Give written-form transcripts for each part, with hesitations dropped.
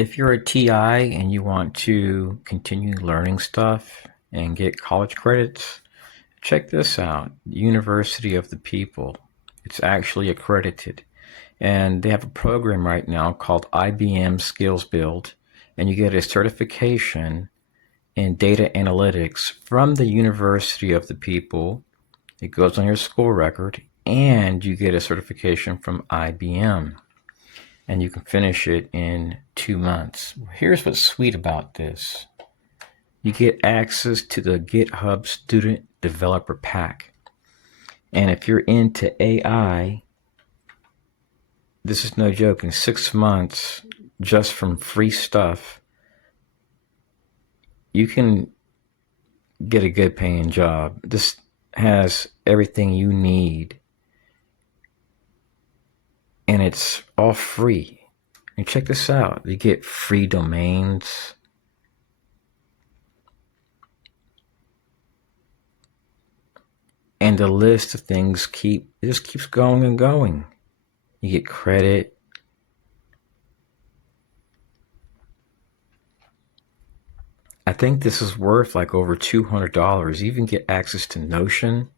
If you're a TI and you want to continue learning stuff and get college credits, check this out. University of the People. It's actually accredited. And they have a program right now called IBM Skills Build, and you get a certification in data analytics from the University of the People. It goes on your school record, and you get a certification from IBM. And you can finish it in 2 months. Here's what's sweet about this. You get access to the GitHub Student Developer Pack. And if you're into AI, this is no joke, in 6 months, just from free stuff, you can get a good paying job. This has everything you need, and it's all free. And check this out. You get free domains. And the list of things just keeps going and going. You get credit. I think this is worth like over $200. You even get access to Notion.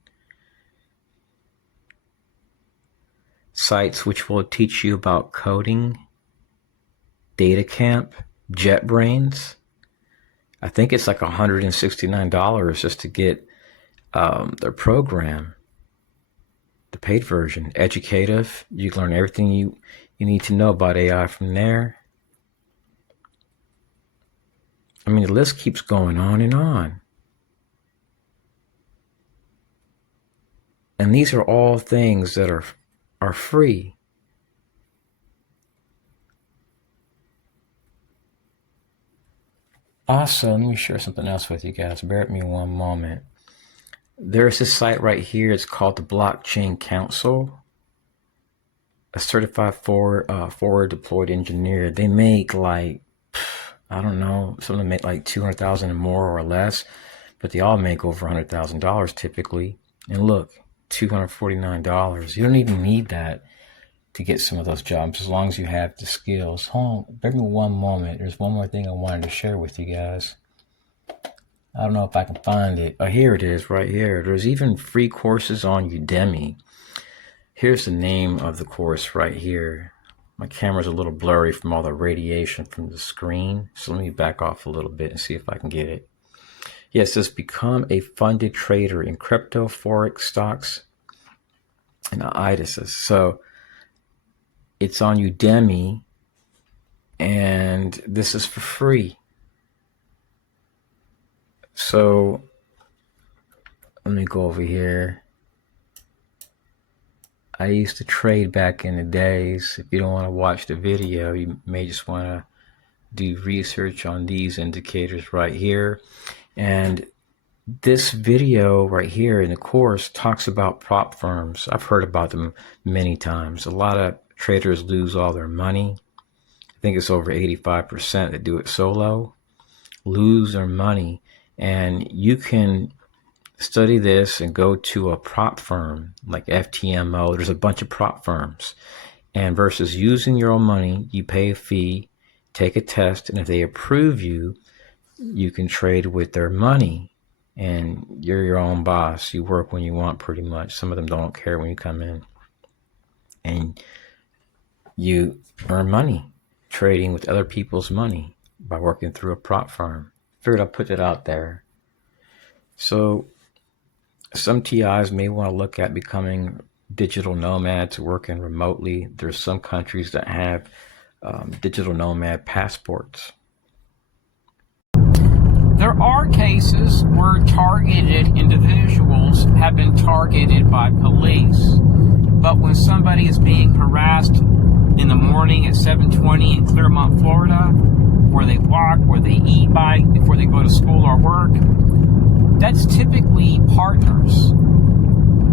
Sites which will teach you about coding, Data Camp, JetBrains. I think it's like $169 just to get their program, the paid version. Educative. You learn everything you need to know about AI from there. I mean, the list keeps going on and on. And these are all things that are free. Also, let me share something else with you guys. Bear with me one moment. There's this site right here. It's called the Blockchain Council. A certified forward deployed engineer. They make like, I don't know, some of them make like 200,000 and more or less, but they all make over $100,000 typically. And look, $249. You don't even need that to get some of those jobs as long as you have the skills. Hold on, bear me one moment. There's one more thing I wanted to share with you guys. I don't know if I can find it. Oh, here it is right here. There's even free courses on Udemy. Here's the name of the course right here. My camera's a little blurry from all the radiation from the screen. So let me back off a little bit and see if I can get it. Yes, it says become a funded trader in crypto, forex, stocks, and IDISs. So it's on Udemy, and this is for free. So let me go over here. I used to trade back in the days. If you don't want to watch the video, you may just want to do research on these indicators right here. And this video right here in the course talks about prop firms. I've heard about them many times. A lot of traders lose all their money. I think it's over 85% that do it solo, lose their money. And you can study this and go to a prop firm like FTMO. There's a bunch of prop firms. And versus using your own money, you pay a fee, take a test, and if they approve you, you can trade with their money. And you're your own boss. You work when you want pretty much. Some of them don't care when you come in. And you earn money trading with other people's money by working through a prop firm. Figured I'll put it out there. So some TIs may want to look at becoming digital nomads, working remotely. There's some countries that have digital nomad passports. There are cases where targeted individuals have been targeted by police. But when somebody is being harassed in the morning at 7:20 in Clearmont, Florida, where they walk, where they e-bike before they go to school or work, that's typically partners.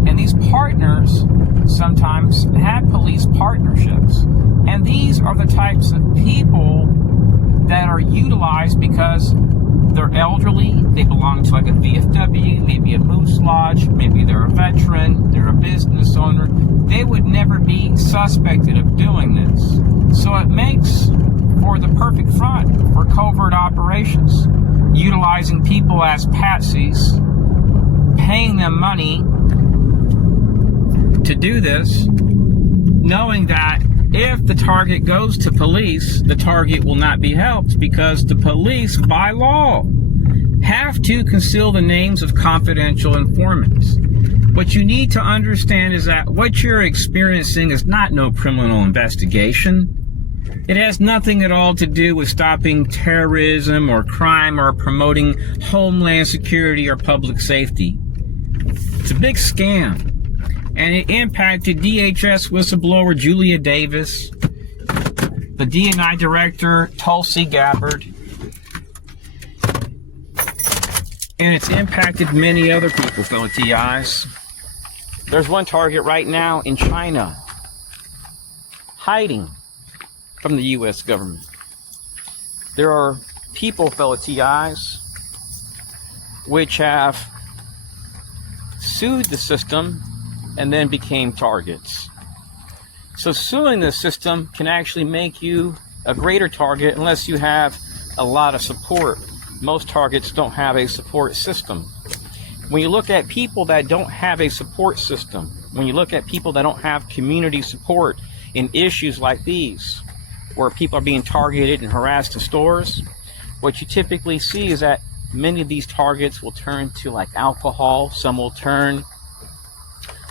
And these partners sometimes have police partnerships. And these are the types of people that are utilized because they're elderly, they belong to like a VFW, maybe a Moose Lodge, maybe they're a veteran, they're a business owner. They would never be suspected of doing this. So it makes for the perfect front for covert operations, utilizing people as patsies, paying them money to do this, knowing that if the target goes to police, the target will not be helped because the police, by law, have to conceal the names of confidential informants. What you need to understand is that what you're experiencing is not no criminal investigation. It has nothing at all to do with stopping terrorism or crime or promoting homeland security or public safety. It's a big scam. And it impacted DHS whistleblower Julia Davis, the DNI director Tulsi Gabbard, and it's impacted many other people, fellow TIs. There's one target right now in China, hiding from the U.S. government. There are people, fellow TIs, which have sued the system and then became targets. So suing the system can actually make you a greater target unless you have a lot of support. Most targets don't have a support system. When you look at people that don't have a support system, when you look at people that don't have community support in issues like these, where people are being targeted and harassed in stores, what you typically see is that many of these targets will turn to like alcohol, some will turn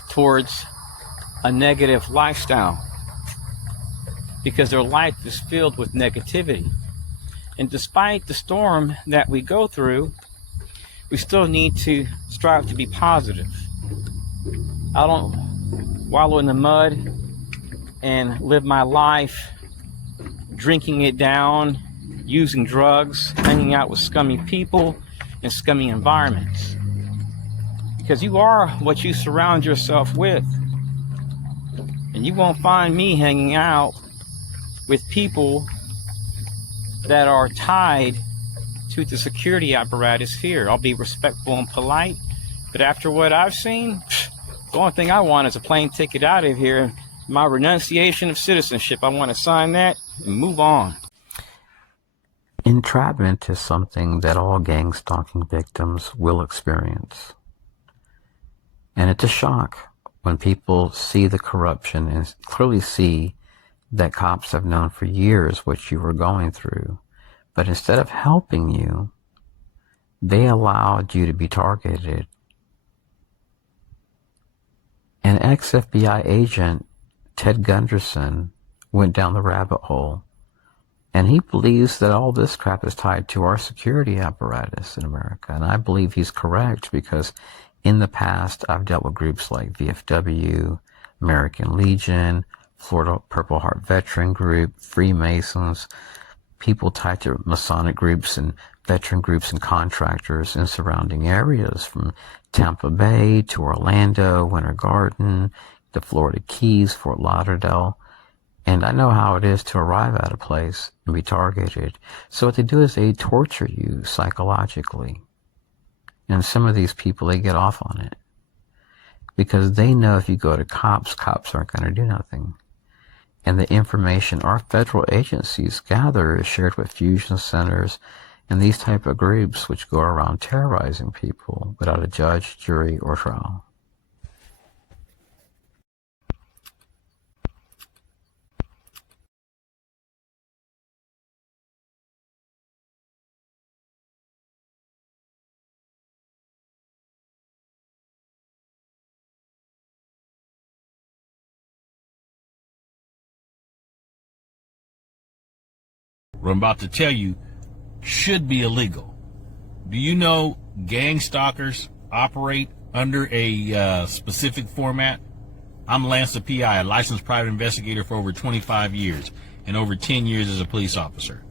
towards a negative lifestyle because their life is filled with negativity. And despite the storm that we go through, we still need to strive to be positive. I don't wallow in the mud and live my life drinking it down, using drugs, hanging out with scummy people and scummy environments. Because you are what you surround yourself with. And you won't find me hanging out with people that are tied to the security apparatus here. I'll be respectful and polite, but after what I've seen, the only thing I want is a plane ticket out of here. My renunciation of citizenship, I want to sign that and move on. Entrapment is something that all gang stalking victims will experience. And it's a shock when people see the corruption and clearly see that cops have known for years what you were going through. But instead of helping you, they allowed you to be targeted. An ex-FBI agent, Ted Gunderson, went down the rabbit hole. And he believes that all this crap is tied to our security apparatus in America. And I believe he's correct because in the past, I've dealt with groups like VFW, American Legion, Florida Purple Heart Veteran Group, Freemasons, people tied to Masonic groups and veteran groups and contractors in surrounding areas from Tampa Bay to Orlando, Winter Garden, the Florida Keys, Fort Lauderdale. And I know how it is to arrive at a place and be targeted. So what they do is they torture you psychologically. And some of these people, they get off on it because they know if you go to cops, cops aren't going to do nothing. And the information our federal agencies gather is shared with fusion centers and these type of groups which go around terrorizing people without a judge, jury, or trial. What I'm about to tell you should be illegal. Do you know gang stalkers operate under a specific format? I'm Lance the PI, a licensed private investigator for over 25 years and over 10 years as a police officer.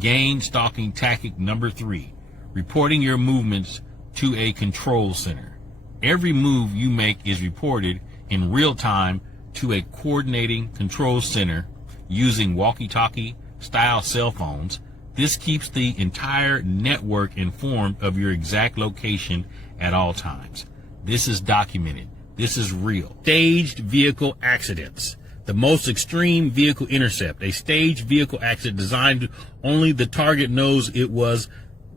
Gang stalking tactic number 3, reporting your movements to a control center. Every move you make is reported in real time to a coordinating control center using walkie-talkie style cell phones. This keeps the entire network informed of your exact location at all times. This is documented. This is real. Staged vehicle accidents. The most extreme vehicle intercept, a staged vehicle accident designed only the target knows it was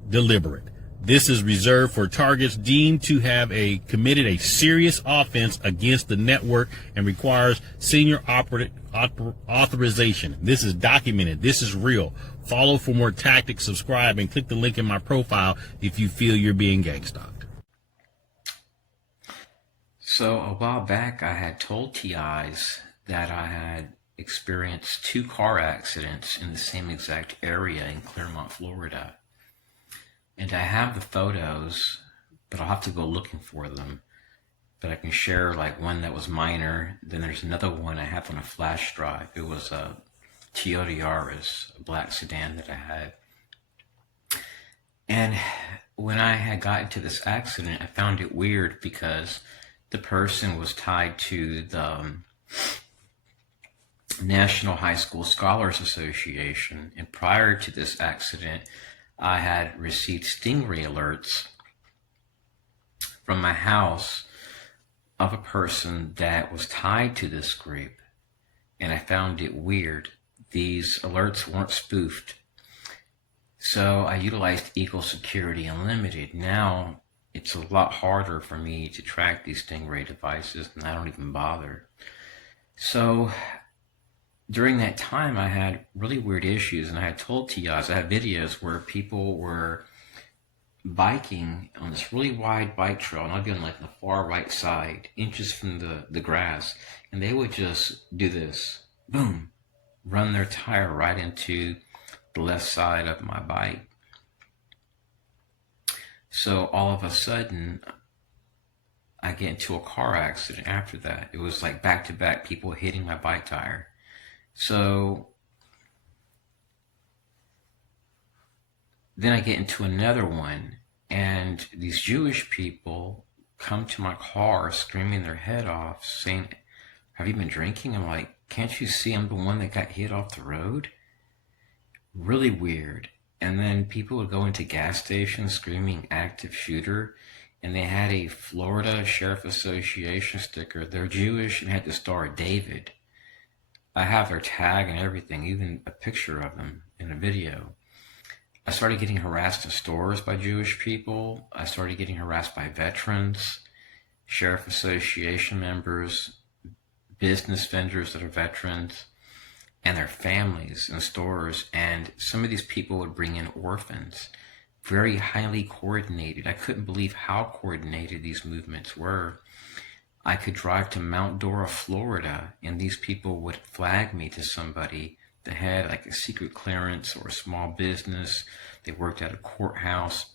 deliberate. This is reserved for targets deemed to have committed a serious offense against the network and requires senior authorization. This is documented. This is real. Follow for more tactics, subscribe, and click the link in my profile if you feel you're being gangstalked. So a while back, I had told TIs that I had experienced 2 car accidents in the same exact area in Clermont, Florida. And I have the photos, but I'll have to go looking for them. But I can share like one that was minor. Then there's another one I have on a flash drive. It was a Toyota Yaris, a black sedan that I had. And when I had gotten to this accident, I found it weird because the person was tied to the National High School Scholars Association. And prior to this accident, I had received stingray alerts from my house of a person that was tied to this group. And I found it weird. These alerts weren't spoofed. So I utilized Eagle Security Unlimited. Now it's a lot harder for me to track these stingray devices, and I don't even bother. So during that time, I had really weird issues, and I had told TIs, I had videos where people were biking on this really wide bike trail, and I'd be on like the far right side, inches from the grass, and they would just do this, boom, run their tire right into the left side of my bike. So all of a sudden, I get into a car accident after that. It was like back-to-back people hitting my bike tire. So then I get into another one, and these Jewish people come to my car screaming their head off, saying, "Have you been drinking?" I'm like, "Can't you see I'm the one that got hit off the road?" Really weird. And then people would go into gas stations screaming active shooter, and they had a Florida Sheriff Association sticker. They're Jewish and had the star David. I have their tag and everything, even a picture of them in a video. I started getting harassed in stores by Jewish people. I started getting harassed by veterans, Sheriff Association members, business vendors that are veterans, and their families in stores. And some of these people would bring in orphans, very highly coordinated. I couldn't believe how coordinated these movements were. I could drive to Mount Dora, Florida, and these people would flag me to somebody that had like a secret clearance or a small business. They worked at a courthouse.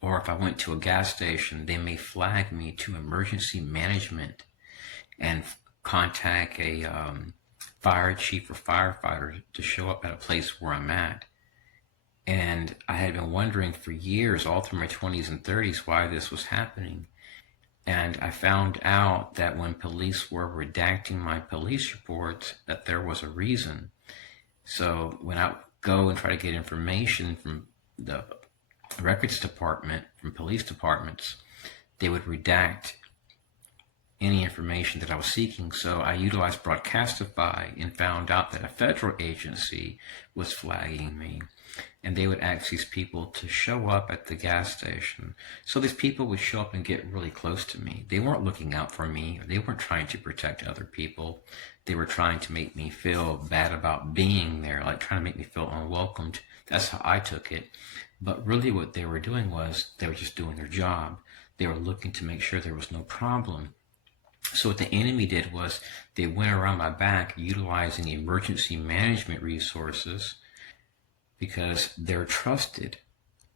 Or if I went to a gas station, they may flag me to emergency management and contact a fire chief or firefighter to show up at a place where I'm at. And I had been wondering for years, all through my 20s and 30s, why this was happening. And I found out that when police were redacting my police reports, that there was a reason. So when I go and try to get information from the records department, from police departments, they would redact any information that I was seeking. So I utilized Broadcastify and found out that a federal agency was flagging me. And they would ask these people to show up at the gas station. So these people would show up and get really close to me. They weren't looking out for me. They weren't trying to protect other people. They were trying to make me feel bad about being there, like trying to make me feel unwelcomed. That's how I took it. But really what they were doing was they were just doing their job. They were looking to make sure there was no problem. So what the enemy did was they went around my back utilizing emergency management resources, because they're trusted,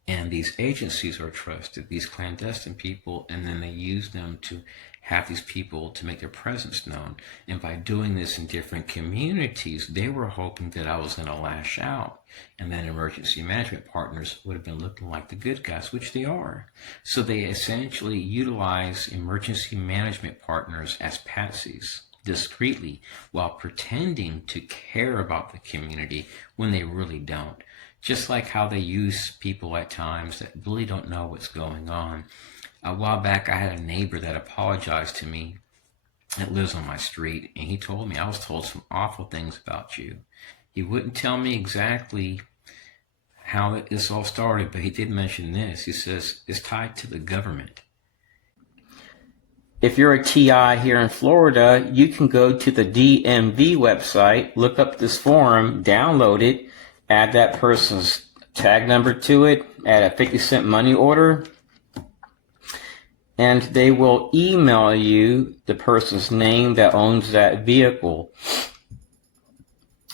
and these agencies are trusted, these clandestine people, and then they use them to have these people to make their presence known. And by doing this in different communities, they were hoping that I was going to lash out, and then emergency management partners would have been looking like the good guys, which they are. So they essentially utilize emergency management partners as patsies, discreetly, while pretending to care about the community when they really don't. Just like how they use people at times that really don't know what's going on. A while back, I had a neighbor that apologized to me that lives on my street, and he told me, I was told some awful things about you. He wouldn't tell me exactly how this all started, but he did mention this. He says it's tied to the government. If you're a TI here in Florida, you can go to the DMV website, look up this form, download it, add that person's tag number to it, add a 50-cent money order, and they will email you the person's name that owns that vehicle.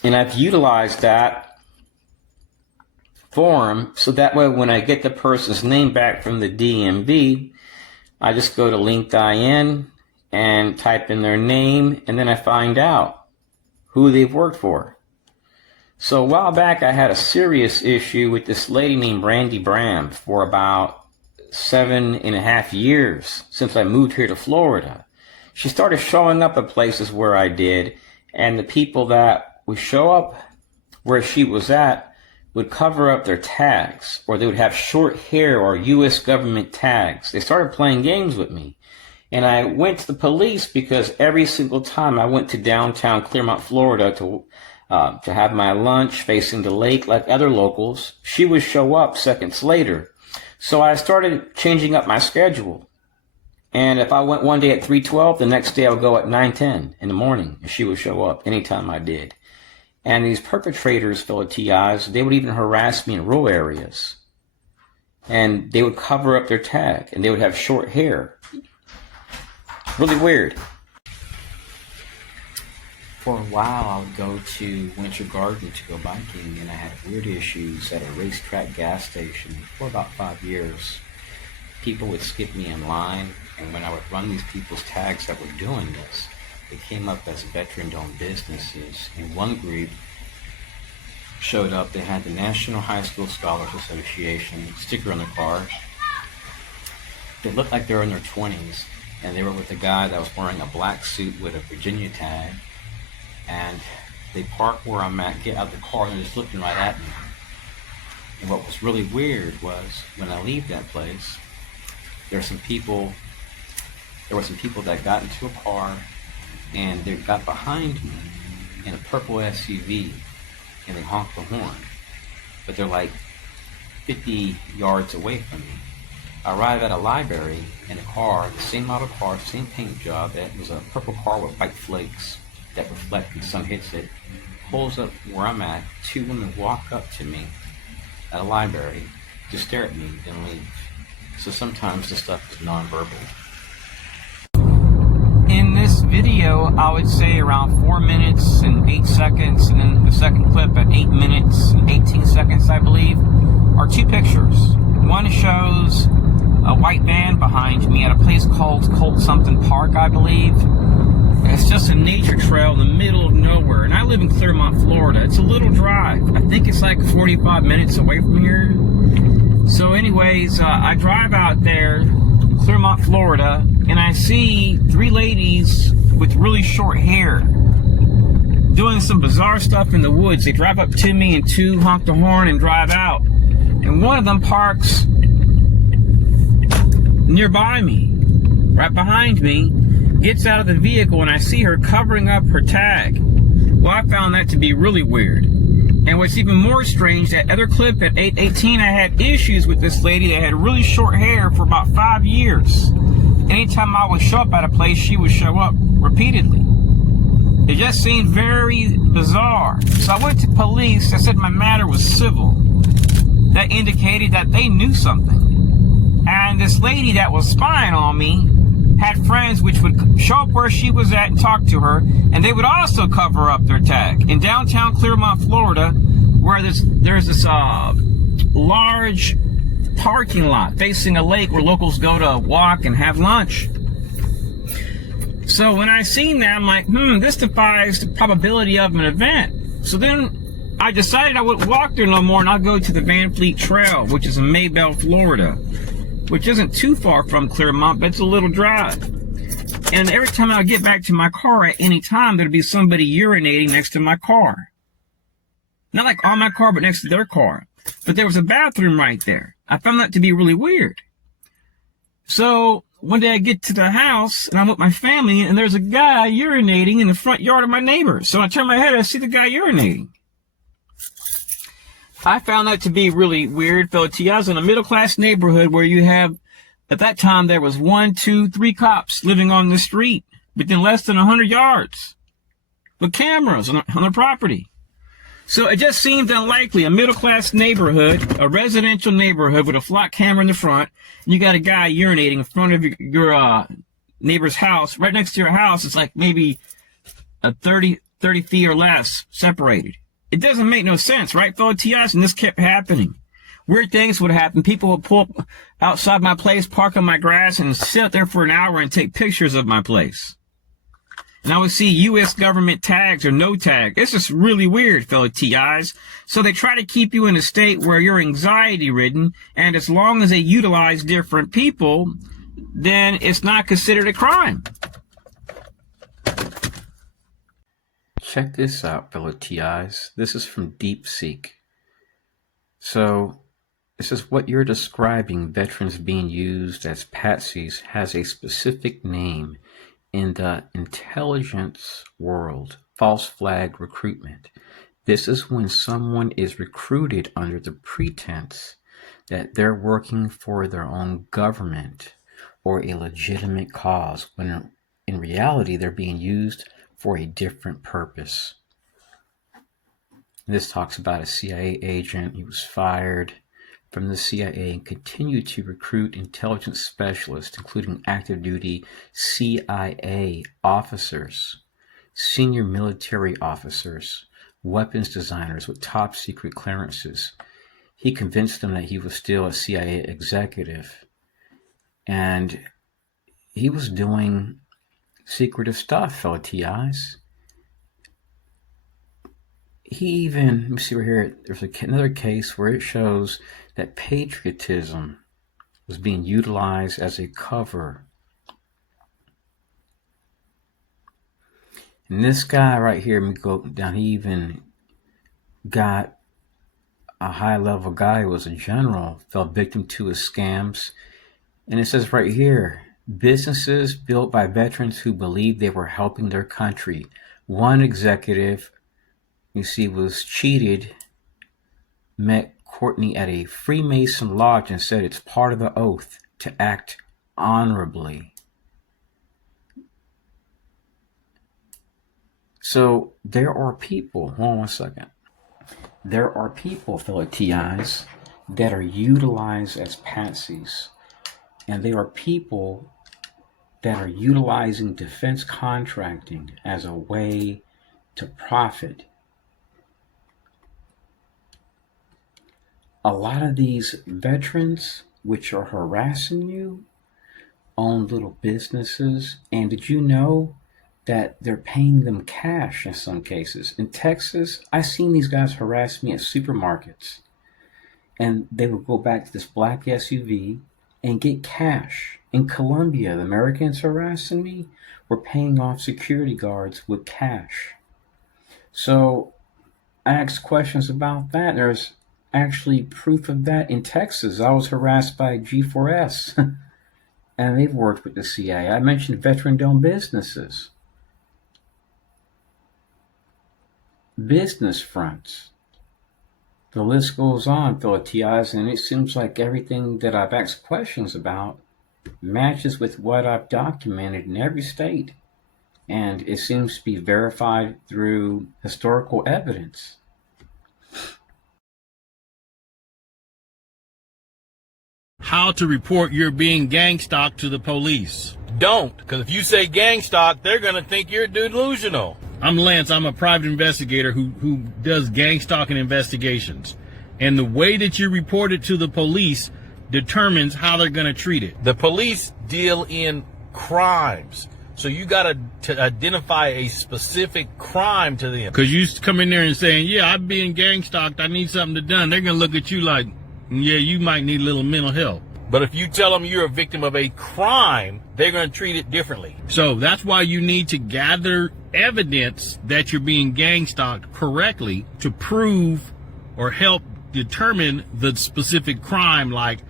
And I've utilized that form so that way when I get the person's name back from the DMV, I just go to LinkedIn and type in their name, and then I find out who they've worked for. So a while back, I had a serious issue with this lady named Brandy Bram for about 7.5 years since I moved here to Florida. She started showing up at places where I did, and the people that would show up where she was at would cover up their tags, or they would have short hair or U.S. government tags. They started playing games with me. And I went to the police because every single time I went to downtown Clearmont, Florida to have my lunch facing the lake like other locals, she would show up seconds later. So I started changing up my schedule. And if I went one day at 3:12, the next day I would go at 9:10 in the morning, and she would show up anytime I did. And these perpetrators, fellow TIs, they would even harass me in rural areas. And they would cover up their tag, and they would have short hair. Really weird. For a while, I would go to Winter Garden to go biking, and I had weird issues at a racetrack gas station for about 5 years. People would skip me in line, and when I would run these people's tags that were doing this, they came up as veteran-owned businesses. And one group showed up. They had the National High School Scholars Association sticker on their car. They looked like they were in their 20s, and they were with a guy that was wearing a black suit with a Virginia tag. And they park where I'm at, get out of the car, and they're just looking right at me. And what was really weird was when I leave that place, there were some people that got into a car, and they got behind me in a purple SUV, and they honked the horn. But they're like 50 yards away from me. I arrive at a library in a car, the same model car, same paint job. It was a purple car with white flakes that reflect when the sun hits it. Pulls up where I'm at. 2 women walk up to me at a library to stare at me and leave. So sometimes this stuff is nonverbal. In this video, I would say around 4 minutes and 8 seconds, and then the second clip at 8 minutes and 18 seconds, I believe, are 2 pictures. One shows a white van behind me at a place called Colt Something Park, I believe. It's just a nature trail in the middle of nowhere, and I live in Clearmont, Florida. It's a little drive. I think it's like 45 minutes away from here. So anyways, I drive out there, Clearmont, Florida, and I see 3 ladies with really short hair doing some bizarre stuff in the woods. They drive up to me, and 2 honk the horn and drive out. And one of them parks nearby me, right behind me, gets out of the vehicle, and I see her covering up her tag. Well, I found that to be really weird. And what's even more strange, that other clip at 8:18, I had issues with this lady that had really short hair for about 5 years. Anytime I would show up at a place, she would show up repeatedly. It just seemed very bizarre. So I went to police. I said my matter was civil. That indicated that they knew something. And this lady that was spying on me had friends which would show up where she was at and talk to her, and they would also cover up their tag. In downtown Clearmont, Florida, where there's this large parking lot facing a lake where locals go to walk and have lunch. So when I seen that, I'm like, this defies the probability of an event. So then I decided I wouldn't walk there no more, and I'll go to the Van Fleet Trail, which is in Maybell, Florida, which isn't too far from Clearmont, but it's a little drive. And every time I get back to my car at any time, there'd be somebody urinating next to my car. Not like on my car, but next to their car. But there was a bathroom right there. I found that to be really weird. So one day I get to the house and I'm with my family and there's a guy urinating in the front yard of my neighbor. So I turn my head, I see the guy urinating. I found that to be really weird, fellow T. I was in a middle-class neighborhood where you have, at that time, there was 1, 2, 3 cops living on the street within less than 100 yards with cameras on their property. So it just seemed unlikely, a middle-class neighborhood, a residential neighborhood with a flock camera in the front, and you got a guy urinating in front of your neighbor's house, right next to your house. It's like maybe 30 feet or less separated. It doesn't make no sense, right, fellow TIs? And this kept happening. Weird things would happen. People would pull up outside my place, park on my grass, and sit out there for an hour and take pictures of my place. And I would see U.S. government tags or no tag. It's just really weird, fellow TIs. So they try to keep you in a state where you're anxiety-ridden, and as long as they utilize different people, then it's not considered a crime. Check this out, fellow TIs. This is from DeepSeek. So, this is what you're describing, veterans being used as patsies, has a specific name in the intelligence world: false flag recruitment. This is when someone is recruited under the pretense that they're working for their own government or a legitimate cause, when in reality they're being used for a different purpose. This talks about a CIA agent. He was fired from the CIA and continued to recruit intelligence specialists, including active duty CIA officers, senior military officers, weapons designers with top secret clearances. He convinced them that he was still a CIA executive, and he was doing secretive stuff, fellow TIs. He even, let me see right here, there's another case where it shows that patriotism was being utilized as a cover. And this guy right here, let me go down, he even got a high-level guy who was a general, fell victim to his scams. And it says right here, businesses built by veterans who believed they were helping their country. One executive, you see, was cheated, met Courtney at a Freemason lodge and said it's part of the oath to act honorably. So there are people, hold on one second. There are people, fellow TIs, that are utilized as patsies. And there are people that are utilizing defense contracting as a way to profit. A lot of these veterans, which are harassing you, own little businesses. And did you know that they're paying them cash in some cases? In Texas, I've seen these guys harass me at supermarkets. And they would go back to this black SUV and get cash. In Colombia, the Americans harassing me were paying off security guards with cash. So I asked questions about that. There's actually proof of that in Texas. I was harassed by G4S, and they've worked with the CIA. I mentioned veteran-owned businesses, business fronts. The list goes on, fellow TIs, and it seems like everything that I've asked questions about matches with what I've documented in every state, and it seems to be verified through historical evidence. How to report you're being gangstalked to the police. Don't, because if you say gangstalk, they're going to think you're delusional. I'm Lance. I'm a private investigator who does gangstalking investigations. And the way that you report it to the police determines how they're going to treat it. The police deal in crimes. So you got to identify a specific crime to them. Because you come in there and saying, yeah, I'm being gangstalked, I need something done. They're going to look at you like, yeah, you might need a little mental help. But if you tell them you're a victim of a crime, they're going to treat it differently. So that's why you need to gather evidence that you're being gangstalked correctly to prove or help determine the specific crime, like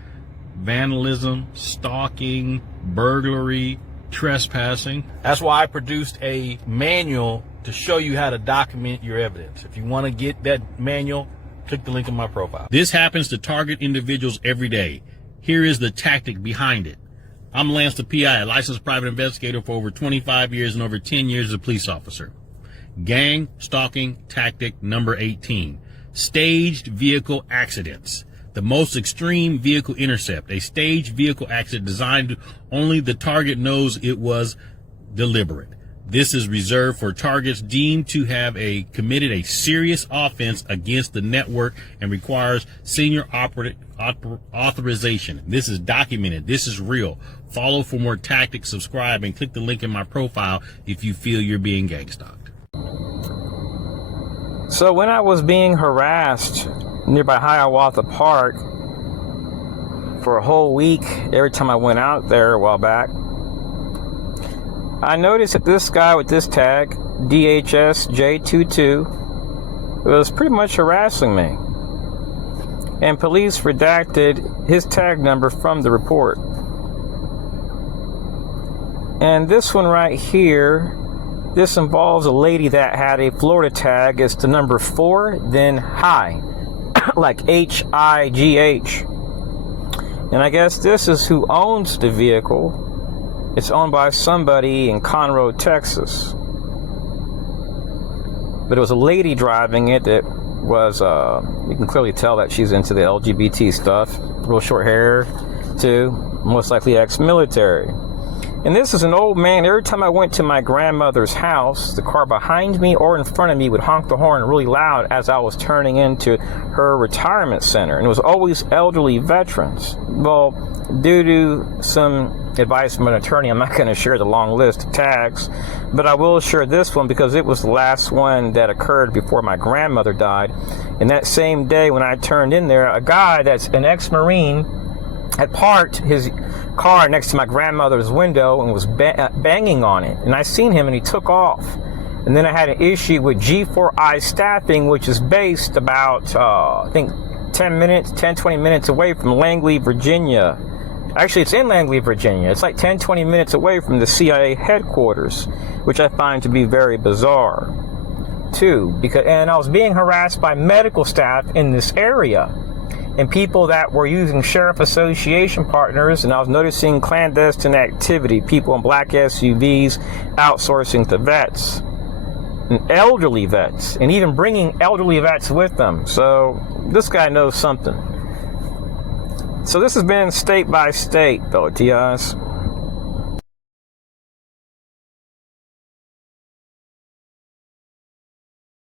vandalism, stalking, burglary, trespassing. That's why I produced a manual to show you how to document your evidence. If you want to get that manual, click the link in my profile. This happens to target individuals every day. Here is the tactic behind it. I'm Lance the PI, a licensed private investigator for over 25 years and over 10 years as a police officer. Gang stalking tactic number 18. Staged vehicle accidents. The most extreme vehicle intercept. A staged vehicle accident designed only the target knows it was deliberate. This is reserved for targets deemed to have committed a serious offense against the network and requires senior authorization. This is documented. This is real. Follow for more tactics, subscribe, and click the link in my profile if you feel you're being gang stalked. So when I was being harassed nearby Hiawatha Park for a whole week, every time I went out there a while back, I noticed that this guy with this tag, DHSJ22, was pretty much harassing me. And police redacted his tag number from the report. And this one right here, this involves a lady that had a Florida tag. It's the number 4, then high, like HIGH. And I guess this is who owns the vehicle. It's owned by somebody in Conroe, Texas. But it was a lady driving it that was, you can clearly tell that she's into the LGBT stuff. Real short hair, too. Most likely ex-military. And this is an old man. Every time I went to my grandmother's house, the car behind me or in front of me would honk the horn really loud as I was turning into her retirement center. And it was always elderly veterans. Well, due to some advice from an attorney, I'm not going to share the long list of tags, but I will share this one because it was the last one that occurred before my grandmother died. And that same day when I turned in there, a guy that's an ex-Marine had parked his car next to my grandmother's window and was banging on it. And I seen him and he took off. And then I had an issue with G4I Staffing, which is based about, I think 20 minutes away from Langley, Virginia. Actually, it's in Langley, Virginia. It's like 20 minutes away from the CIA headquarters, which I find to be very bizarre, too. And I was being harassed by medical staff in this area and people that were using sheriff association partners, and I was noticing clandestine activity, people in black SUVs outsourcing to vets, and elderly vets, and even bringing elderly vets with them. So this guy knows something. So this has been state by state, though, TIs.